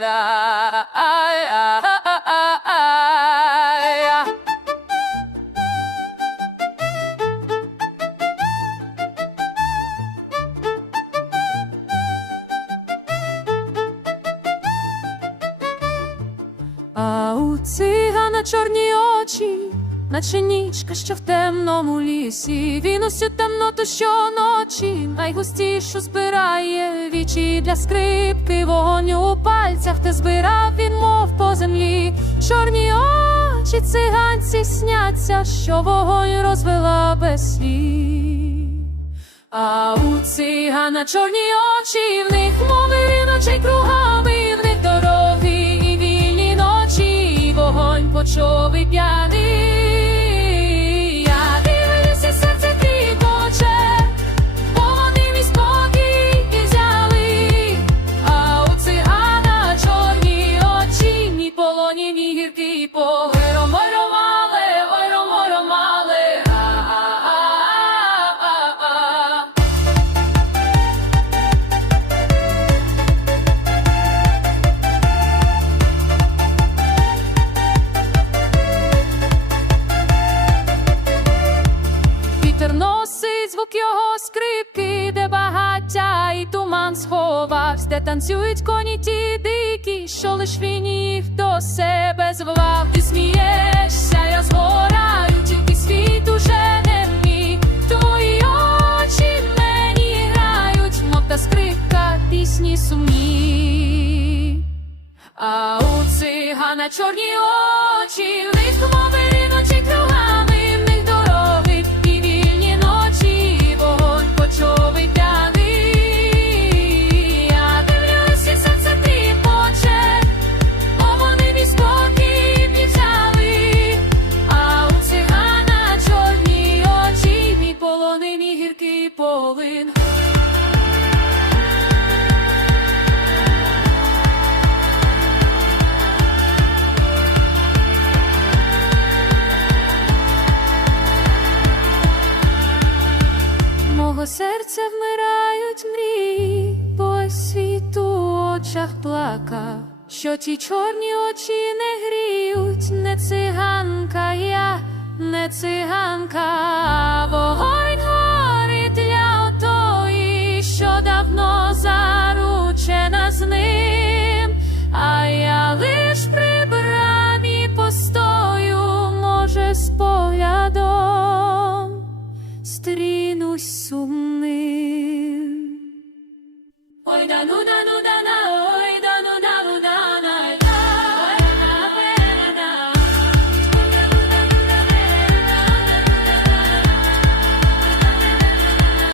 Да ай ай А у чорні очі, наче нічка, що в темному лісі. Він усю темноту щоночі, найгустішу збирає вічі для скрипки, вогонь у пальцях, те збирав він, мов по землі. Чорні очі циганці сняться, що вогонь розвела без слів. А у цигана чорні очі, в них мови ночей кругами, в них дороги і вільні ночі, і вогонь почовий п'яний. Полоні, ні гіркі по Ой, носить звук його скрипки, де багаття і туман сховався, де танцюють коні ті дикі, що лиш він їх до себе звав. Ти смієшся, я згораю, тільки світ уже не мій. Твої очі мені грають, мов та скрипка, пісні сумні. А у цигана чорні очі, в полин. Мого серця вмирають мрії, бо світ у очах плака, що ті чорні очі не гріють, не циганка я, не циганка, чомусь сумним. Ой, да ну да ну да на.